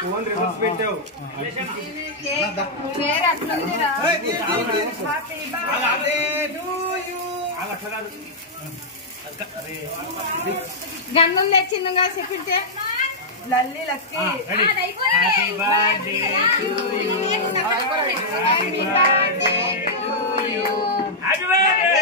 Phone reverse పెట్టావు గన్నం తెచ్చిందిగా చెప్పింటే లల్లి లక్కి happy birthday to you happy birthday to you happy birthday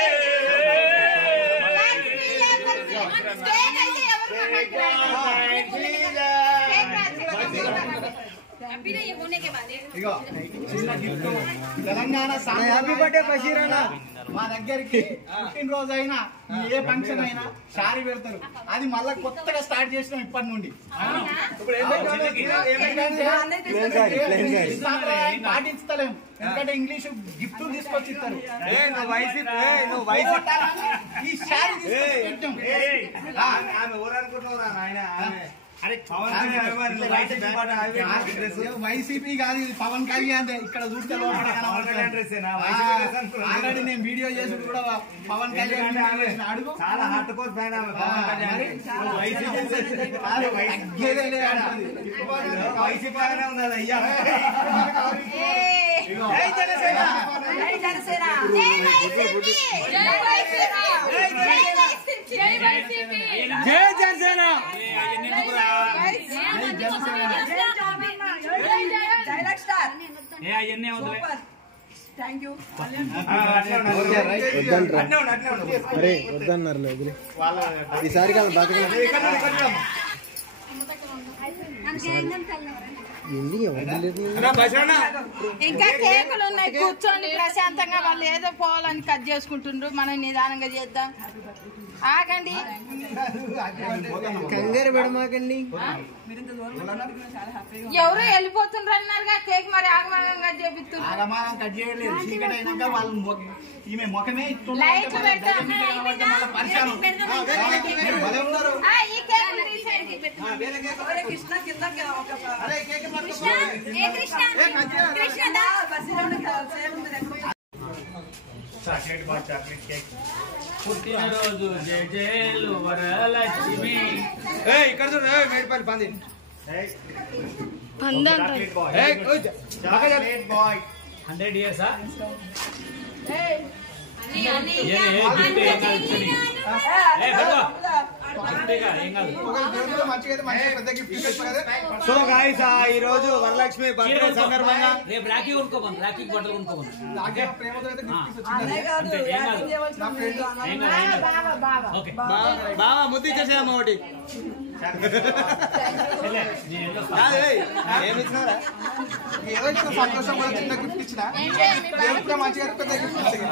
Telangana happy birthday Basheer అన్న మా దగ్గరికి పుట్టినరోజు అయినా ఏ ఫంక్షన్ అయినా శారీ పెడతారు. అది మళ్ళా కొత్తగా స్టార్ట్ చేసినాం ఇప్పటి నుండి. పాటించలేము ఎందుకంటే ఇంగ్లీష్ గిఫ్ట్ తీసుకొచ్చి ఇస్తారు. ఈ శారీ వైసీపీ కాదు ఇది పవన్ కళ్యాణ్. ఇక్కడ చూస్తే ఆల్రెడీ నేను వీడియో చేసి కూడా పవన్ కళ్యాణ్ అడుగు చాలా హార్ట్ కోర్ ఫ్యాన్ వైసీపీ ఉన్నది అయ్యా. జై జనసేన జై జనసేన జై జనసేన వద్దన్నారు ఈసారి కాదు బాగా ఇంకా కేకులు ఉన్నాయి కూర్చోండి ప్రశాంతంగా. వాళ్ళు ఏదో పోవాలని కట్ చేసుకుంటుండ్రు, మనం నిదానంగా చేద్దాం. ఆగండి కంగారు పెడమాకండి. ఎవరు వెళ్ళిపోతుండ్రు అన్నారుగా కేక్ మరి ఆగమాగంగా చేపిస్తున్నారు. ఆగమాగం కట్ చేయలేదు. చీకటి అయినాక వాళ్ళు ఈమె ముఖమే లైట్లు పెడతాం. పుట్టినరోజు జయలు వరలక్ష్మి ఇక్కడ మేడిపల్లి పంది 100 years సో గైస్ ఈ రోజు వరలక్ష్మి బర్త్డే సందర్భంగా రేపు రాఖీ కొనుక్కోమని రాఖీ బట్టలు కొనుక్కోమని బావా ముద్దు ఇచ్చేసేయమ్మ ఒకటి. ఏదో సంతోషం చిన్న గిఫ్ట్ ఇచ్చిన మంచిగా పెద్ద గిఫ్ట్ ఇచ్చిన